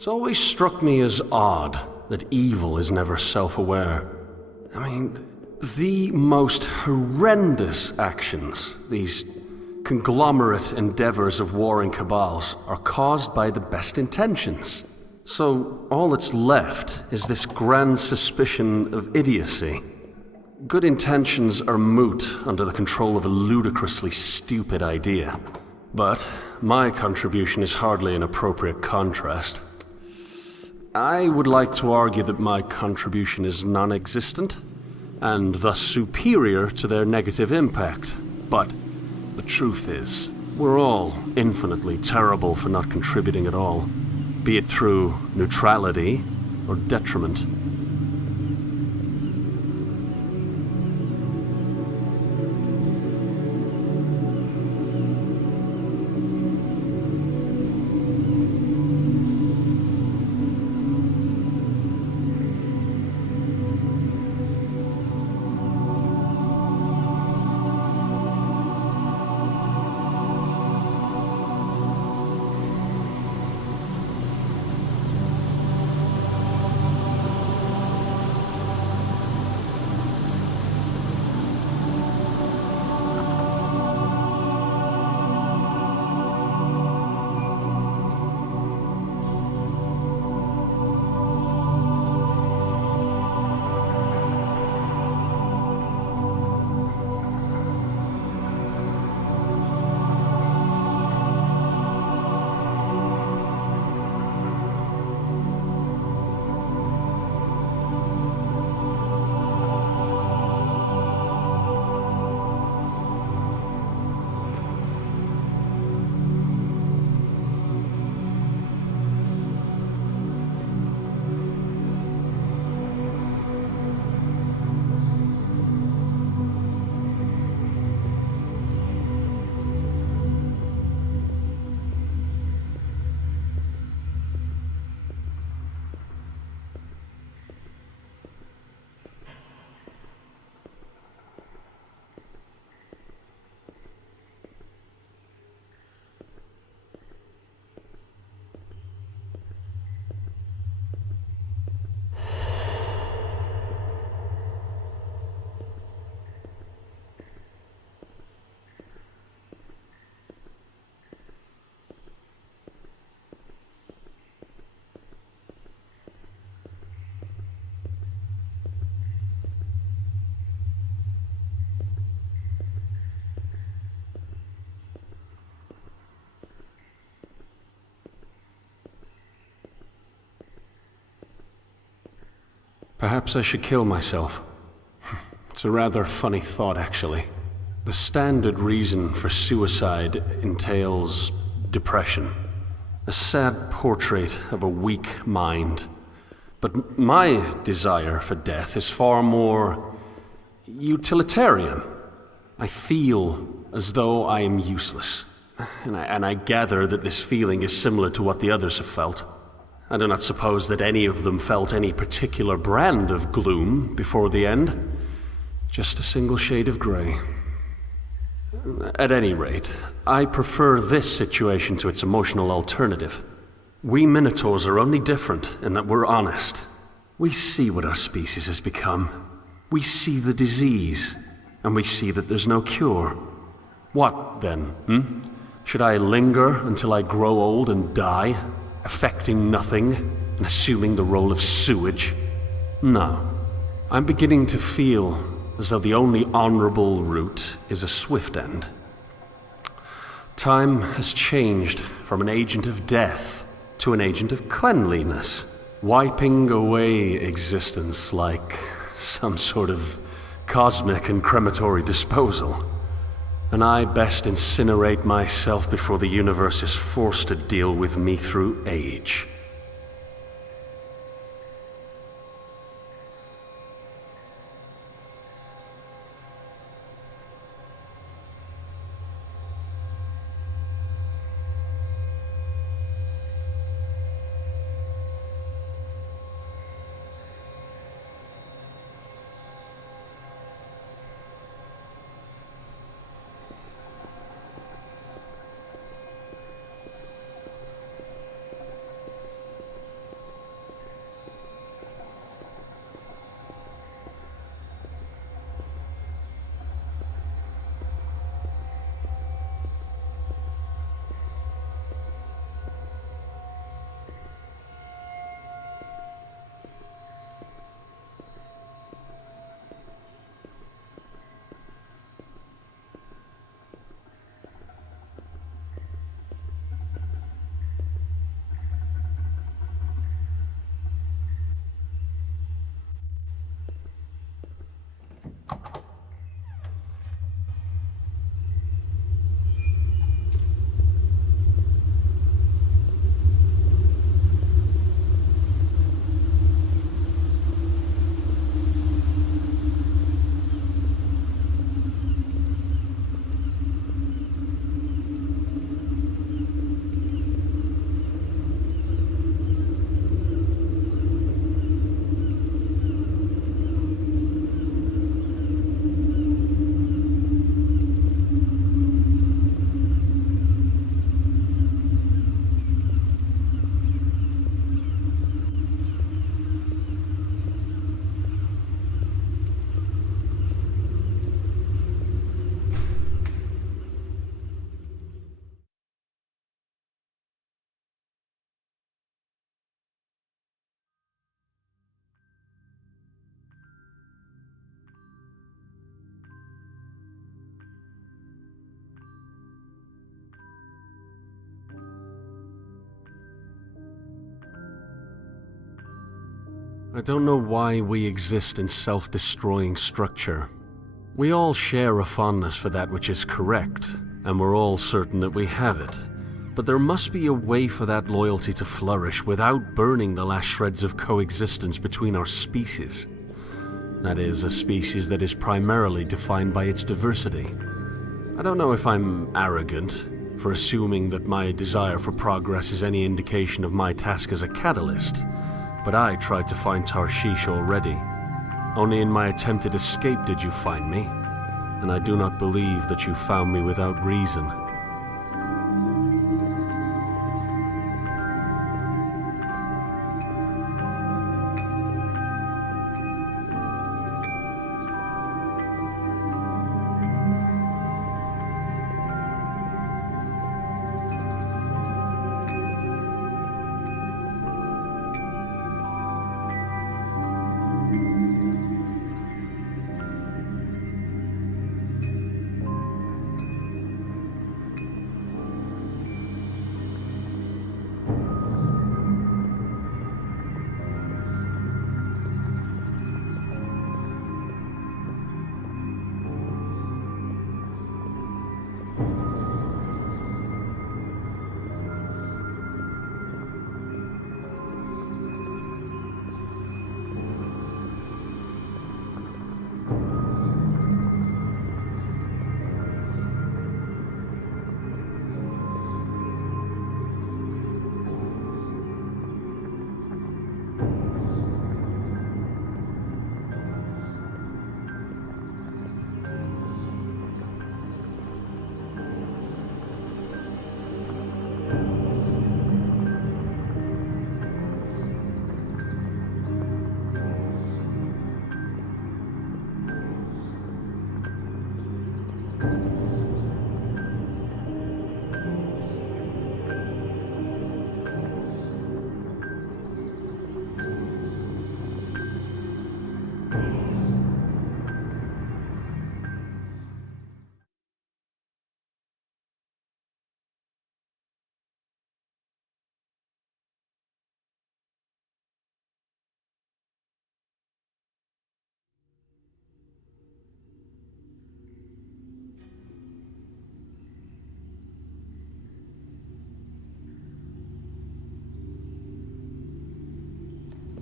It's always struck me as odd that evil is never self-aware. I mean, the most horrendous actions, these conglomerate endeavors of warring cabals, are caused by the best intentions. So all that's left is this grand suspicion of idiocy. Good intentions are moot under the control of a ludicrously stupid idea. But my contribution is hardly an appropriate contrast. I would like to argue that my contribution is non-existent, and thus superior to their negative impact. But the truth is, we're all infinitely terrible for not contributing at all, be it through neutrality or detriment. Perhaps I should kill myself. It's a rather funny thought, actually. The standard reason for suicide entails depression. A sad portrait of a weak mind. But my desire for death is far more utilitarian. I feel as though I am useless. And I gather that this feeling is similar to what the others have felt. I do not suppose that any of them felt any particular brand of gloom before the end. Just a single shade of grey. At any rate, I prefer this situation to its emotional alternative. We Minotaurs are only different in that we're honest. We see what our species has become. We see the disease, and we see that there's no cure. What then, Should I linger until I grow old and die? Affecting nothing and assuming the role of sewage? No. I'm beginning to feel as though the only honorable route is a swift end. Time has changed from an agent of death to an agent of cleanliness, wiping away existence like some sort of cosmic and crematory disposal. And I best incinerate myself before the universe is forced to deal with me through age. I don't know why we exist in self-destroying structure. We all share a fondness for that which is correct, and we're all certain that we have it. But there must be a way for that loyalty to flourish without burning the last shreds of coexistence between our species. That is, a species that is primarily defined by its diversity. I don't know if I'm arrogant for assuming that my desire for progress is any indication of my task as a catalyst, but I tried to find Tarshish already. Only in my attempted escape did you find me, and I do not believe that you found me without reason.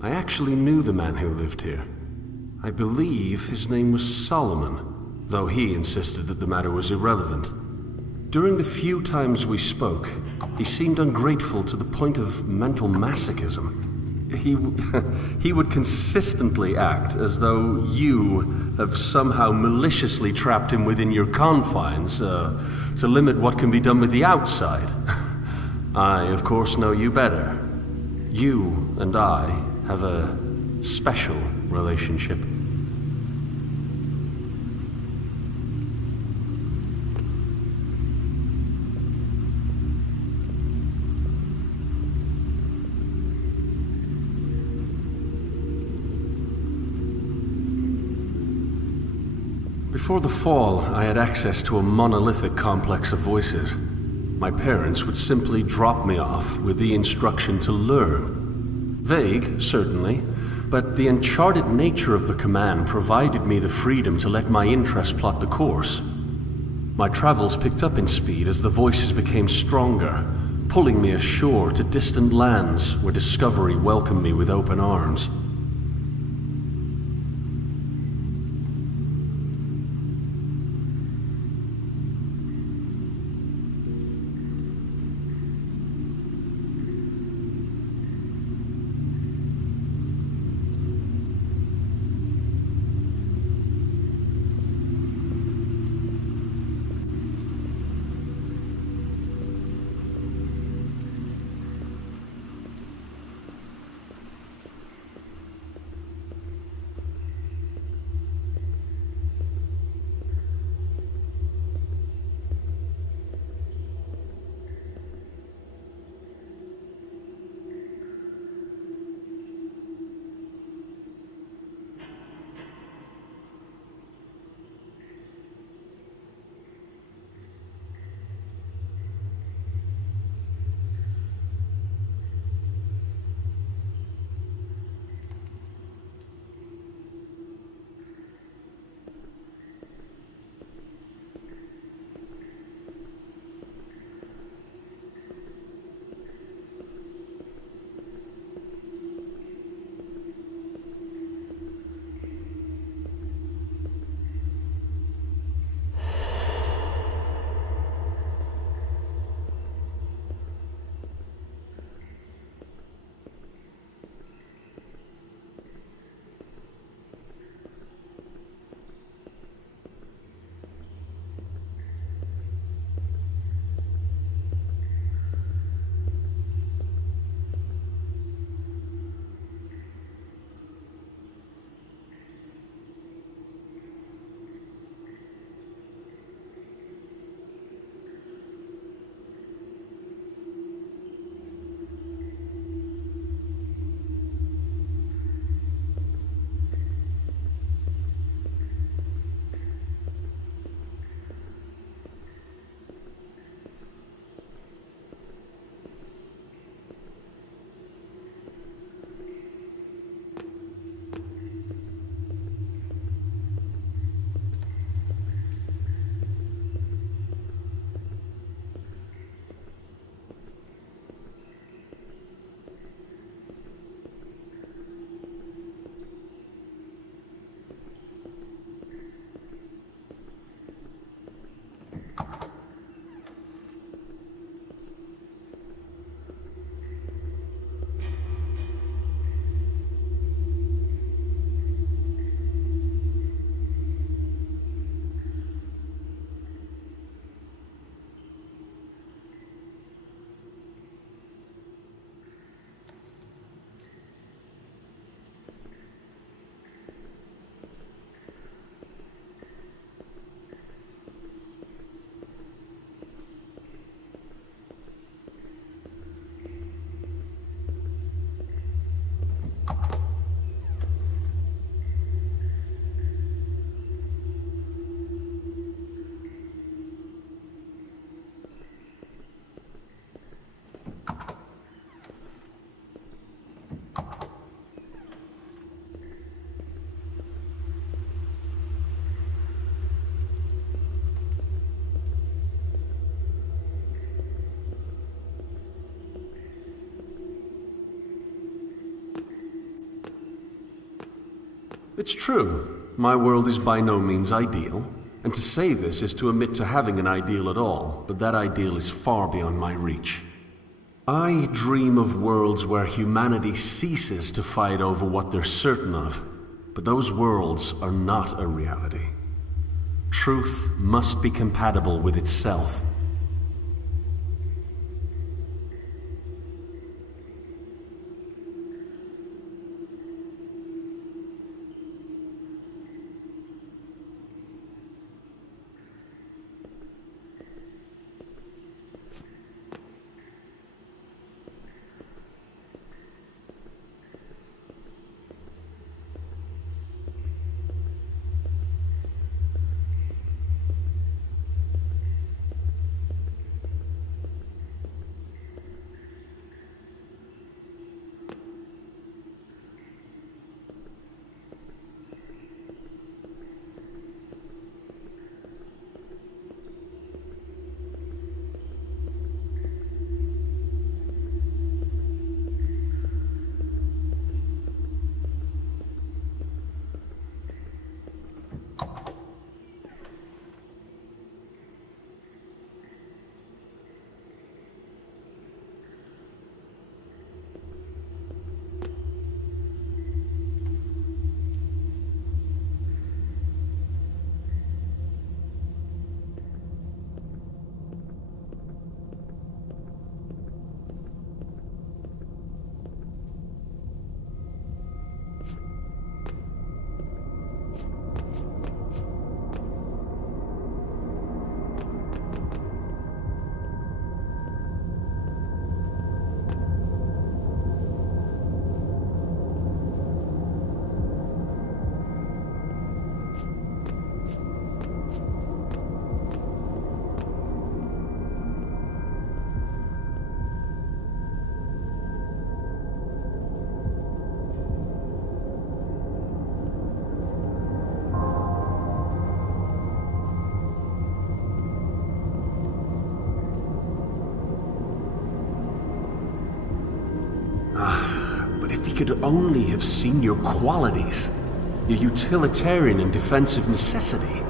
I actually knew the man who lived here. I believe his name was Solomon, though he insisted that the matter was irrelevant. During the few times we spoke, he seemed ungrateful to the point of mental masochism. He would consistently act as though you have somehow maliciously trapped him within your confines, to limit what can be done with the outside. I, of course, know you better. You and I have a special relationship. Before the fall, I had access to a monolithic complex of voices. My parents would simply drop me off with the instruction to learn. Vague, certainly, but the uncharted nature of the command provided me the freedom to let my interest plot the course. My travels picked up in speed as the voices became stronger, pulling me ashore to distant lands where discovery welcomed me with open arms. It's true. My world is by no means ideal. And to say this is to admit to having an ideal at all, but that ideal is far beyond my reach. I dream of worlds where humanity ceases to fight over what they're certain of, but those worlds are not a reality. Truth must be compatible with itself. But if he could only have seen your qualities, your utilitarian and defensive necessity.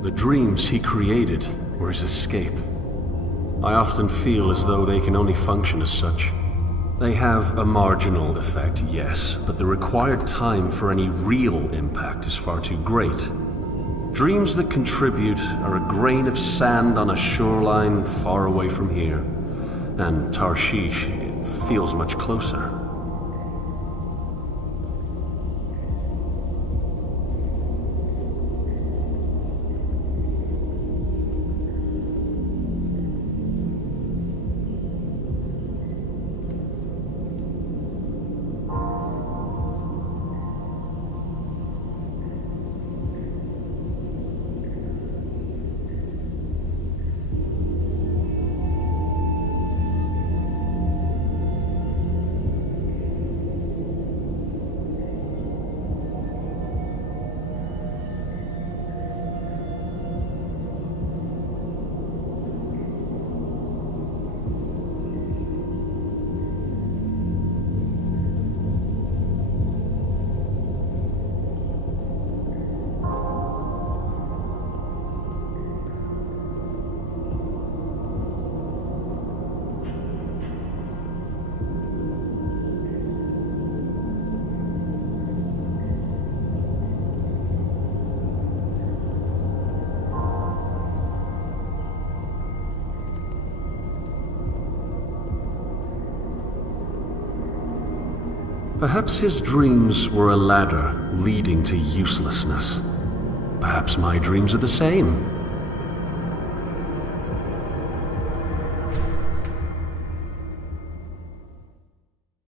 The dreams he created were his escape. I often feel as though they can only function as such. They have a marginal effect, yes, but the required time for any real impact is far too great. Dreams that contribute are a grain of sand on a shoreline far away from here, and Tarshish feels much closer. Perhaps his dreams were a ladder leading to uselessness. Perhaps my dreams are the same.